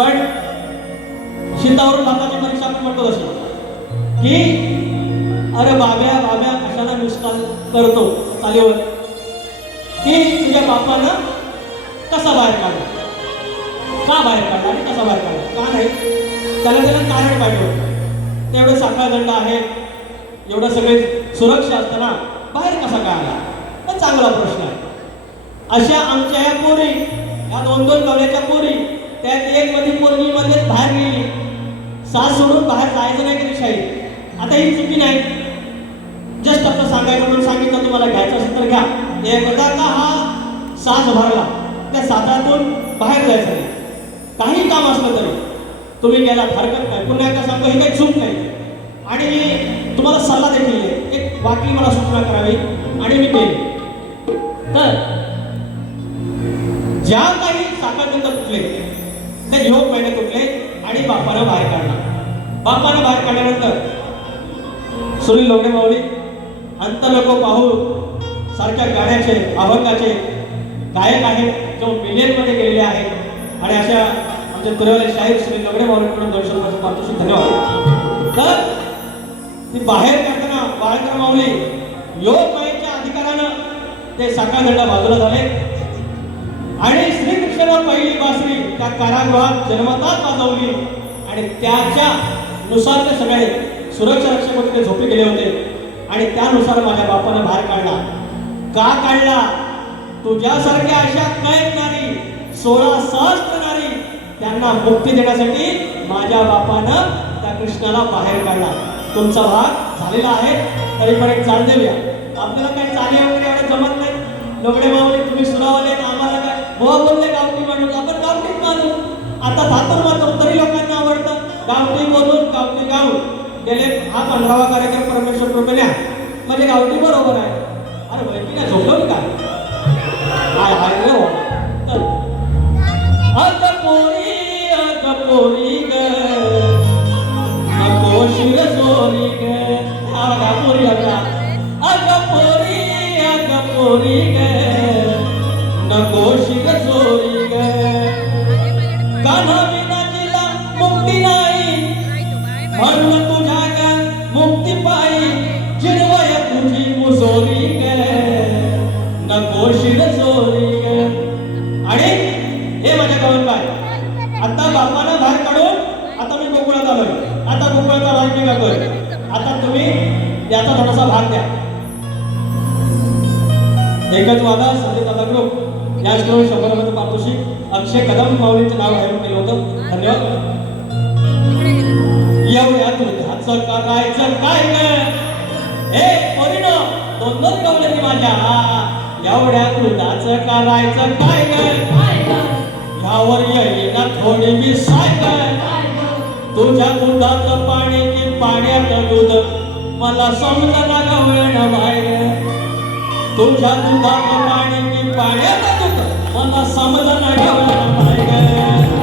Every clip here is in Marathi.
पण शेतावरून भाताची परीक्षा आपण म्हणतो तशी. की अरे बाब्या बाब्या कशाला नुसकान करतो चालीवर? की तुझ्या बापानं कसा बाहेर काढला? का बाहेर काढला आणि कसा बाहेर काढला? का नाही? त्याला त्याला कारण पाहिजे तेवढे साखळदंड आहे. एवढं सगळे सुरक्षा असताना बाहेर कसा काय आला हा चांगला प्रश्न आहे. अशा आमच्या ह्या पोरी या दोन दोन गवल्याच्या पोरी त्यात एक मध्ये पोरगी मध्ये बाहेर गेली. सास सोडून बाहेर जायचं नाही कधी शाही. आता ही चुकी नाही. जस्ट आता सांगायचं म्हणून सांगितलं तुम्हाला घ्यायचं असेल तर घ्या. एकदा का हा सास भरला त्या सातातून बाहेर जायचं नाही. काही काम असलं तरी. तुम्ही गेला हरकत नाही पुन्हा एकदा सांगतो ही काही चूक नाही. आणि तुम्हाला सल्ला देखील आहे एक वाकली मला सूचना करावी. आणि मी केली. तर ज्या काही साखर तुटले ते योग पहिले तुटले आणि बापानं बाहेर काढला बापानं बाहेर काढल्यानंतर सुनील लोणे माऊली अंत लोक पाहू सारख्या गाण्याचे अभंगाचे गायक आहेत जो मिलियनमध्ये गेलेले आहेत. आणि अशा आमच्या तुरेवाले शाहीर सुनील लोगडे माऊलीकडून दोनशे रुपयाचे पारितोषिक धन्यवाद तर ती बाहेर काढताना बाळकर माऊली योग माईच्या अधिकारानं ते साखरदंड बाजूला झाले. आणि श्रीकृष्णानं पहिली बासरी त्या कारागृहात जन्मतात वाजवली. आणि त्याच्या नुसार ते सगळे सुरक्षा रक्षक होते ते झोपे गेले होते. आणि त्यानुसार माझ्या बापानं बाहेर काढला. का काढला? तुझ्यासारख्या अशा कैद नारी सोळा सहस्त्र नारी त्यांना मुक्ती देण्यासाठी माझ्या बापानं त्या कृष्णाला बाहेर काढला. तुमचा भाग झालेला आहे तरी पण एक चाल देऊया. आपल्याला काही चाले वगैरे एवढं जमत नाही. लोकडे मावले तुम्ही सुरावले बोलले गावठी माणूस. आपण गावठीच माणूस. आता धातूर मात्र तरी लोकांना आवडतं. गावठी बोलून गावठी गाऊन. गेले हा पंधरावा कार्यक्रम परमेश्वर कृपेने म्हणजे गावठी बरोबर आहे. अरे वैकी ना झोपलं का? हाय हाय रे हो. चल. अग पोरी अग पोरी ग. नको शिर सोरी ग. हा पोरी अग पोरी अग पोरी ग. नको शिर ग कान्हा विना तिला मुक्ती नाही. म्हणून तुझ्या ग मुक्ती पायी चिडवय तुझी मुसोरी ग नको शिर ग आणि हे माझ्या गवन बाय आता बापाला बाहेर काढून आता मी गोकुळात आलोय आता गोकुळाचा भाग मी आता तुम्ही याचा थोडासा भाग द्या. एकच वादा संदीप दादा ग्रुप. याचबरोबर शंभर रुपयाचं पारितोषिक. अक्षय कदम माऊलीचं नाव घालून केलं होतं. धन्यवाद. एवढ्या तुझ्याचं करायचं काय ग ए पोरीनो दोन दोन गवले माझ्या? एवढ्या दुधाचं करायचं काय ग ह्यावर येईना थोडी मी सायकल तुझ्या दुधाचं पाणी की पाण्याचं दूध. मला समजा ना गवळण बाहेर. तुझ्या दुधाचं पाणी मी पाण्यात मला समजा नाही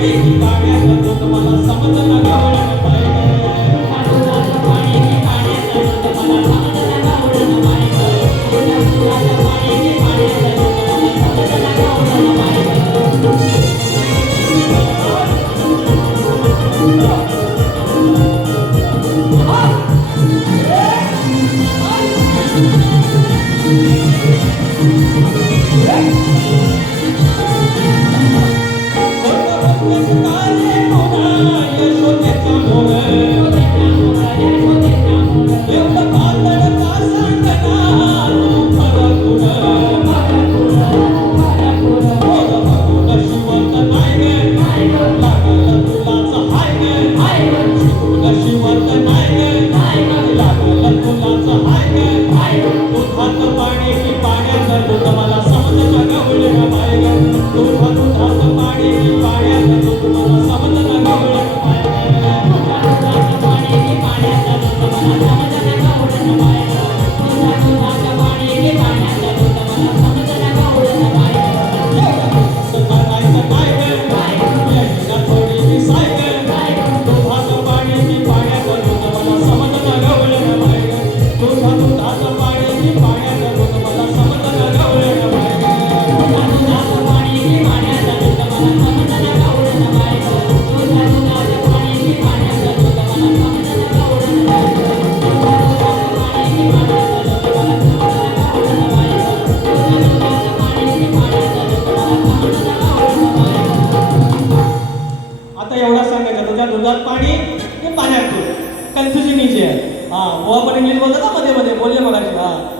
बाहेर. दुधाचं दुधाचं पाणी की पाण्याचं वर पाणी हे पाण्यात कन्फ्युजन इथे आहे. हां व पण इंग्लिश बोलतात ना मध्ये मध्ये. बोलले बघायचे हा.